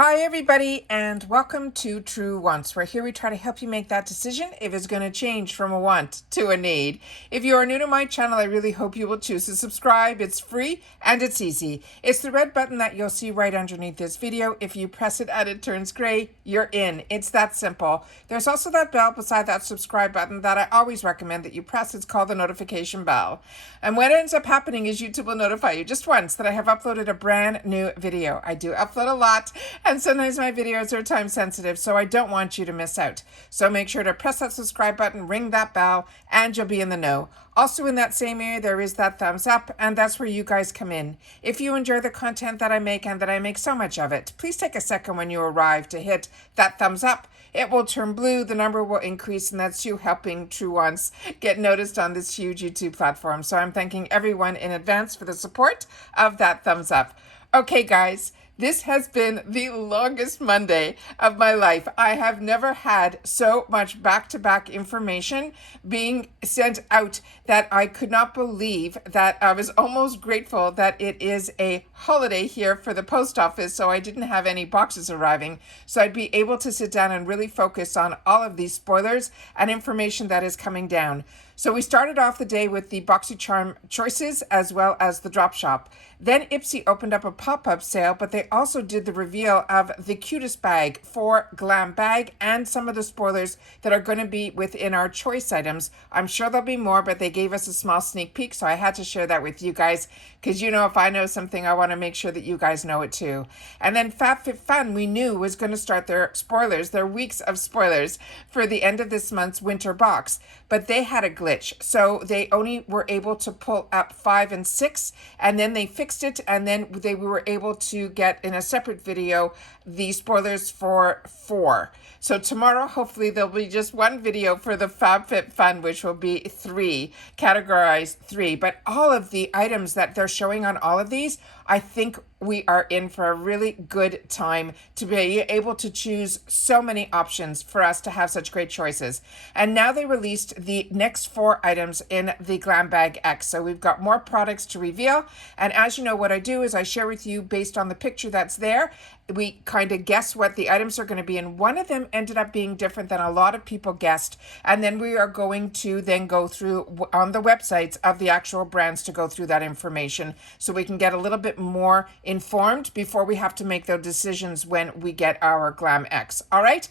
Hi everybody, and welcome to True Wants, where here we try to help you make that decision if it's going to change from a want to a need. If you are new to my channel, I really hope you will choose to subscribe. It's free and it's easy. It's the red button that you'll see right underneath this video. If you press it and it turns gray, you're in. It's that simple. There's also that bell beside that subscribe button that I always recommend that you press. It's called the notification bell. And what ends up happening is YouTube will notify you just once that I have uploaded a brand new video. I do upload a lot, and sometimes my videos are time sensitive, so I don't want you to miss out. So make sure to press that subscribe button, ring that bell, and you'll be in the know. Also in that same area, there is that thumbs up, and that's where you guys come in. If you enjoy the content that I make, and that I make so much of it, please take a second when you arrive to hit that thumbs up. It will turn blue, the number will increase, and that's you helping True Wants get noticed on this huge YouTube platform. So I'm thanking everyone in advance for the support of that thumbs up. Okay, guys. This has been the longest Monday of my life. I have never had so much back-to-back information being sent out that I could not believe that I was almost grateful that it is a holiday here for the post office, so I didn't have any boxes arriving. So I'd be able to sit down and really focus on all of these spoilers and information that is coming down. So we started off the day with the BoxyCharm choices as well as the drop shop. Then IPSY opened up a pop-up sale, but they also did the reveal of the cutest bag for Glam Bag and some of the spoilers that are going to be within our choice items. I'm sure there'll be more, but they gave us a small sneak peek, so I had to share that with you guys because, you know, if I know something, I want to make sure that you guys know it too. And then FabFitFun, we knew was going to start their spoilers, their weeks of spoilers for the end of this month's winter box, but they had a glitch. So they only were able to pull up 5 and 6, and then they fixed it, and then they were able to get in a separate video the spoilers for 4. So tomorrow, hopefully, there'll be just one video for the FabFitFun, which will be 3, categorized 3. But all of the items that they're showing on all of these, I think we are in for a really good time to be able to choose so many options for us to have such great choices. And now they released the next 4 items in the Glam Bag X. So we've got more products to reveal. And as you know, what I do is I share with you based on the picture that's there. We kind of guess what the items are going to be, and one of them ended up being different than a lot of people guessed. And then we are going to then go through on the websites of the actual brands to go through that information so we can get a little bit more informed before we have to make those decisions when we get our Glam X. All right,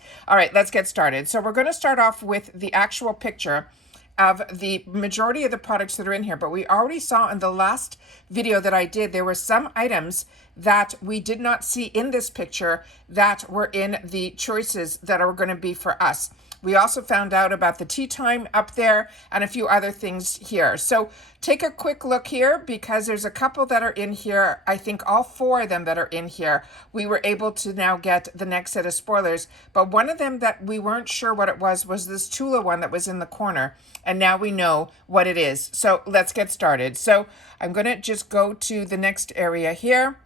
let's get started. So we're going to start off with the actual picture of the majority of the products that are in here, but we already saw in the last video that I did, there were some items that we did not see in this picture that were in the choices that are going to be for us. We also found out about the tea time up there and a few other things here. So take a quick look here because there's a couple that are in here. I think all 4 of them that are in here, we were able to now get the next set of spoilers. But one of them that we weren't sure what it was this Tula one that was in the corner. And now we know what it is. So let's get started. So I'm going to just go to the next area here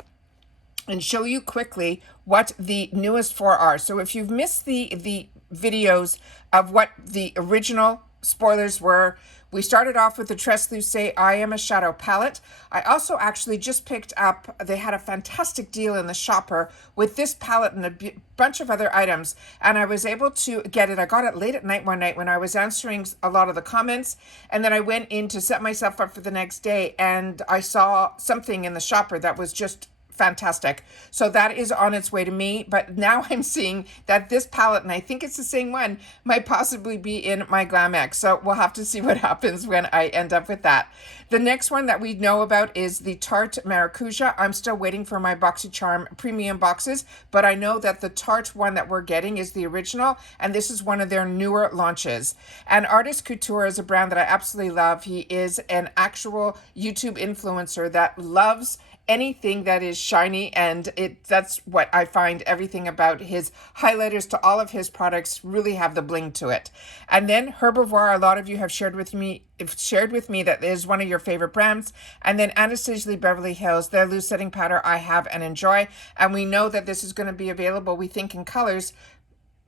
and show you quickly what the newest 4 are. So if you've missed the videos of what the original spoilers were, we started off with the Tres Luce I Am a Shadow palette. I also actually just picked up, they had a fantastic deal in the shopper with this palette and a bunch of other items, and I was able to get it. I got it late at night one night when I was answering a lot of the comments, and then I went in to set myself up for the next day, and I saw something in the shopper that was just fantastic. So that is on its way to me, but now I'm seeing that this palette, and I think it's the same one, might possibly be in my Glam X. So we'll have to see what happens when I end up with that. The next one that we know about is the Tarte Maracuja. I'm still waiting for my BoxyCharm premium boxes, but I know that the Tarte one that we're getting is the original, and this is one of their newer launches. And Artist Couture is a brand that I absolutely love. He is an actual YouTube influencer that loves anything that is shiny, and that's what I find everything about his highlighters to all of his products really have the bling to it. And then Herbivore, a lot of you have shared with me that is one of your favorite brands. And then Anastasia Beverly Hills, their loose setting powder I have and enjoy, and we know that this is going to be available, we think, in colors,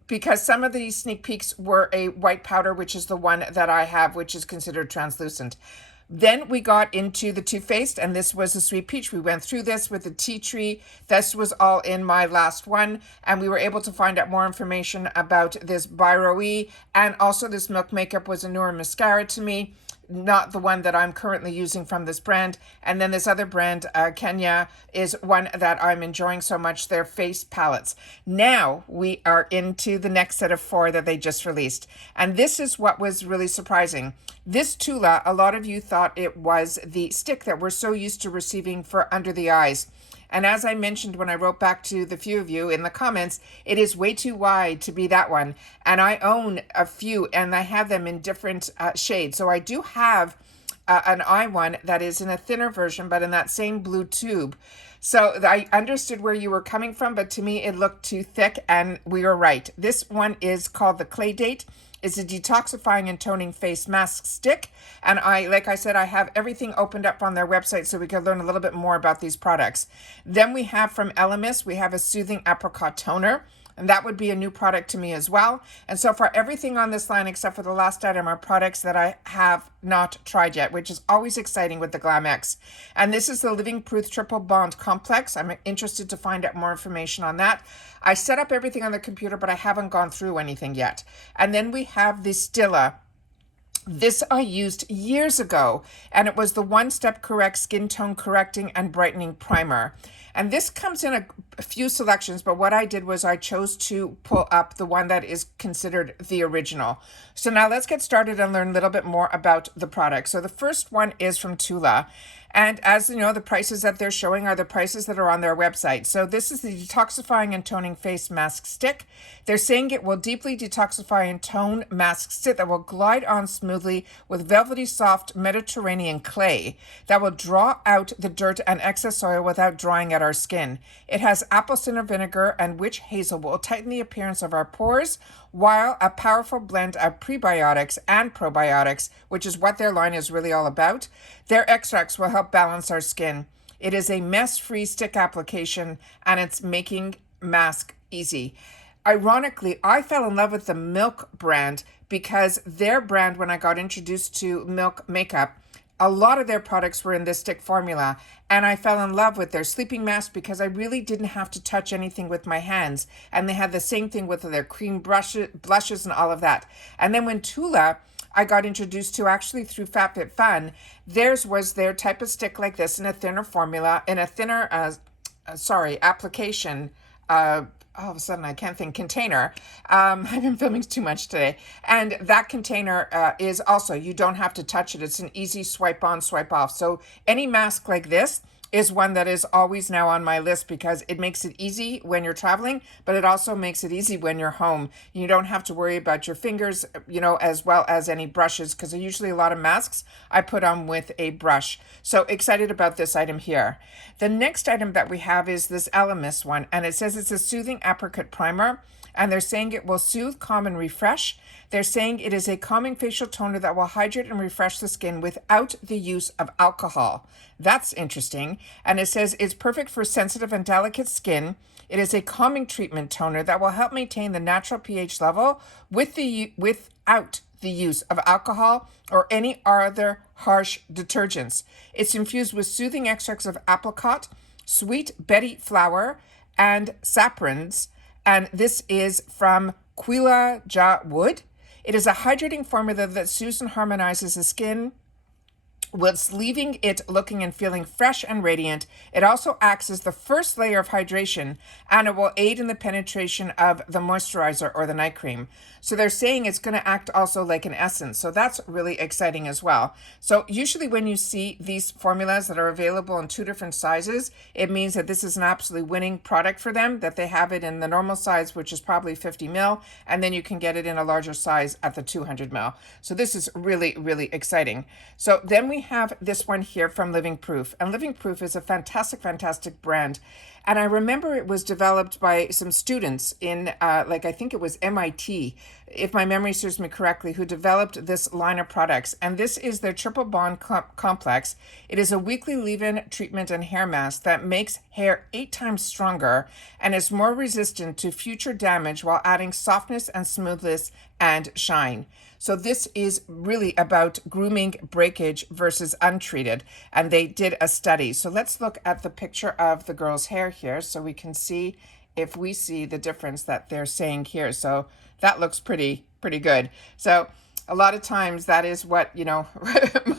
because some of these sneak peeks were a white powder, which is the one that I have, which is considered translucent. Then we got into the toothpaste, and this was a sweet peach. We went through this with the tea tree. This was all in my last one, and we were able to find out more information about this Biro-E, and also this Milk Makeup was a newer mascara to me, not the one that I'm currently using from this brand. And then this other brand, Kenya, is one that I'm enjoying so much, their face palettes. Now we are into the next set of 4 that they just released. And this is what was really surprising. This Tula, a lot of you thought it was the stick that we're so used to receiving for under the eyes. And as I mentioned when I wrote back to the few of you in the comments, it is way too wide to be that one. And I own a few, and I have them in different shades. So I do have an eye one that is in a thinner version, but in that same blue tube. So I understood where you were coming from, but to me it looked too thick, and we were right. This one is called the Clay Date. It's a detoxifying and toning face mask stick. And like I said, I have everything opened up on their website so we can learn a little bit more about these products. Then we have from Elemis, we have a soothing apricot toner. And that would be a new product to me as well. And so far, everything on this line, except for the last item, are products that I have not tried yet, which is always exciting with the Glam X. And this is the Living Proof Triple Bond Complex. I'm interested to find out more information on that. I set up everything on the computer, but I haven't gone through anything yet. And then we have the Stila. This I used years ago, and it was the One Step Correct Skin Tone Correcting and Brightening Primer. And this comes in a few selections, but what I did was I chose to pull up the one that is considered the original. So now let's get started and learn a little bit more about the product. So the first one is from Tula. And as you know, the prices that they're showing are the prices that are on their website. So this is the Detoxifying and Toning Face Mask Stick. They're saying it will deeply detoxify and tone mask stick that will glide on smoothly with velvety soft Mediterranean clay that will draw out the dirt and excess oil without drying out our skin. It has apple cider vinegar and witch hazel will tighten the appearance of our pores, while a powerful blend of prebiotics and probiotics, which is what their line is really all about, their extracts will help balance our skin. It is a mess-free stick application, and it's making mask easy. Ironically, I fell in love with the Milk brand because their brand, when I got introduced to Milk makeup, a lot of their products were in this stick formula, and I fell in love with their sleeping mask because I really didn't have to touch anything with my hands. And they had the same thing with their cream blushes and all of that. And then when Tula, I got introduced to actually through FabFitFun, theirs was their type of stick like this in a thinner formula, in a thinner, application, all of a sudden I can't think, container. I've been filming too much today. And that container is also, you don't have to touch it. It's an easy swipe on, swipe off. So any mask like this is one that is always now on my list because it makes it easy when you're traveling, but it also makes it easy when you're home. You don't have to worry about your fingers, as well as any brushes, because usually a lot of masks I put on with a brush. So excited about this item here. The next item that we have is this Elemis one, and it says it's a soothing apricot primer, and they're saying it will soothe, calm, and refresh. They're saying it is a calming facial toner that will hydrate and refresh the skin without the use of alcohol. That's interesting. And it says it's perfect for sensitive and delicate skin. It is a calming treatment toner that will help maintain the natural pH level without the use of alcohol or any other harsh detergents. It's infused with soothing extracts of apricot, sweet Betty flower, and saprins. And this is from Quila Ja Wood. It is a hydrating formula that soothes and harmonizes the skin, whilst leaving it looking and feeling fresh and radiant. It also acts as the first layer of hydration, and it will aid in the penetration of the moisturizer or the night cream. So they're saying it's going to act also like an essence. So that's really exciting as well. So usually when you see these formulas that are available in 2 different sizes, it means that this is an absolutely winning product for them, that they have it in the normal size, which is probably 50 ml, and then you can get it in a larger size at the 200 ml. So this is really, really exciting. So then we have this one here from Living Proof. And Living Proof is a fantastic, fantastic brand. And I remember it was developed by some students in, like, I think it was MIT, if my memory serves me correctly, who developed this line of products. And this is their triple bond complex. It is a weekly leave-in treatment and hair mask that makes hair 8 times stronger and is more resistant to future damage while adding softness and smoothness and shine. So this is really about grooming breakage versus untreated. And they did a study. So let's look at the picture of the girl's hair here so we can see if we see the difference that they're saying here. So that looks pretty good. So a lot of times that is what, you know,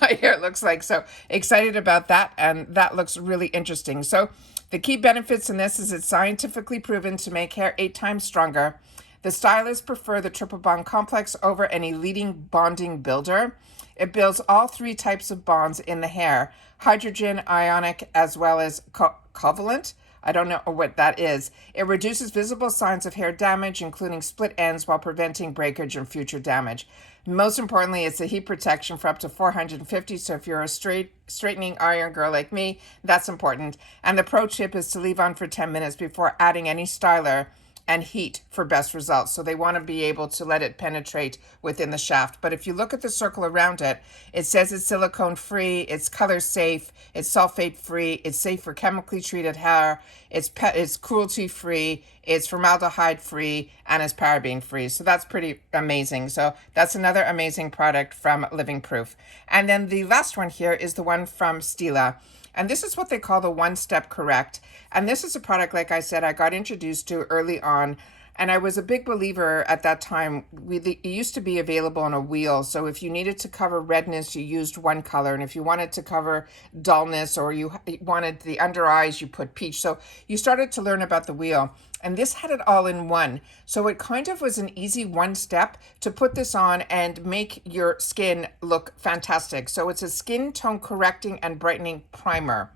my hair looks like. So excited about that. And that looks really interesting. So the key benefits in this is it's scientifically proven to make hair 8 times stronger. The stylists prefer the triple bond complex over any leading bonding builder. It builds all 3 types of bonds in the hair, hydrogen, ionic, as well as covalent. I don't know what that is. It reduces visible signs of hair damage, including split ends, while preventing breakage and future damage. Most importantly, it's a heat protection for up to 450. So if you're a straightening iron girl like me, that's important. And the pro tip is to leave on for 10 minutes before adding any styler and heat for best results. So they want to be able to let it penetrate within the shaft. But if you look at the circle around it, it says it's silicone free, it's color safe, it's sulfate free, it's safe for chemically treated hair, it's cruelty free, it's formaldehyde free, and it's paraben free. So that's pretty amazing. So that's another amazing product from Living Proof. And then the last one here is the one from Stila. And this is what they call the one-step correct. And this is a product, like I said, I got introduced to early on. And I was a big believer at that time. It used to be available on a wheel. So if you needed to cover redness, you used one color. And if you wanted to cover dullness or you wanted the under eyes, you put peach. So you started to learn about the wheel. And this had it all in one. So it kind of was an easy one step to put this on and make your skin look fantastic. So it's a skin tone correcting and brightening primer.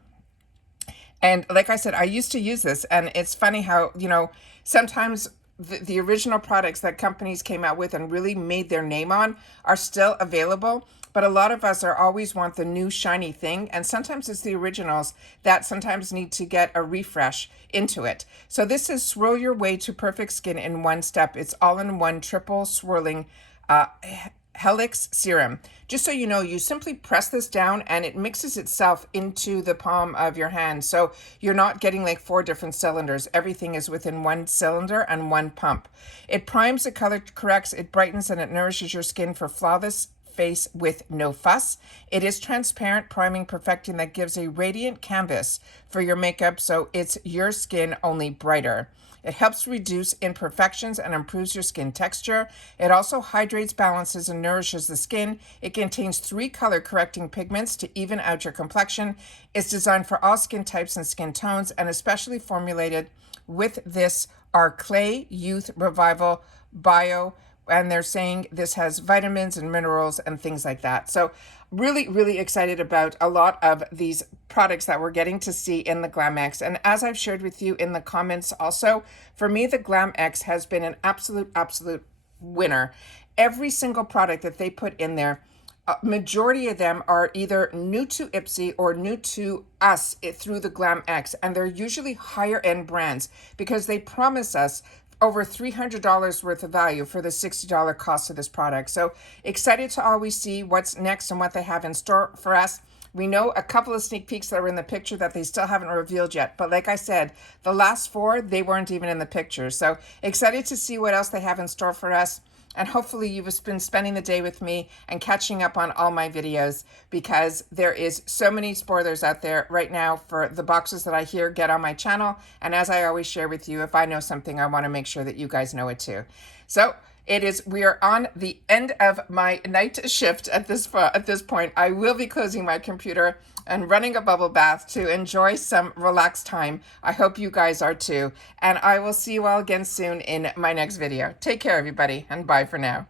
And like I said, I used to use this, and it's funny how, you know, sometimes the original products that companies came out with and really made their name on are still available. But a lot of us are always want the new shiny thing. And sometimes it's the originals that sometimes need to get a refresh into it. So this is swirl your way to perfect skin in one step. It's all in one triple swirling helix serum. Just so you know, you simply press this down and it mixes itself into the palm of your hand. So you're not getting like 4 different cylinders. Everything is within one cylinder and one pump. It primes, it color corrects, it brightens, and it nourishes your skin for flawless face with no fuss. It is transparent, priming, perfecting, that gives a radiant canvas for your makeup, so it's your skin only brighter. It helps reduce imperfections and improves your skin texture. It also hydrates, balances, and nourishes the skin. It contains 3 color correcting pigments to even out your complexion. It's designed for all skin types and skin tones, and especially formulated with this are Clay Youth Revival Bio, and they're saying this has vitamins and minerals and things like that. So really excited about a lot of these products that we're getting to see in the Glam X. And as I've shared with you in the comments also, for me, the Glam X has been an absolute winner. Every single product that they put in there, majority of them are either new to IPSY or new to us through the Glam X. And they're usually higher end brands because they promise us over $300 worth of value for the $60 cost of this product. So excited to always see what's next and what they have in store for us. We know a couple of sneak peeks that are in the picture that they still haven't revealed yet. But like I said, the last 4, they weren't even in the picture. So excited to see what else they have in store for us. And hopefully you've been spending the day with me and catching up on all my videos, because there is so many spoilers out there right now for the boxes that I hear get on my channel. And as I always share with you, if I know something, I want to make sure that you guys know it too. So we are on the end of my night shift at this point. I will be closing my computer and running a bubble bath to enjoy some relaxed time. I hope you guys are too. And I will see you all again soon in my next video. Take care, everybody, and bye for now.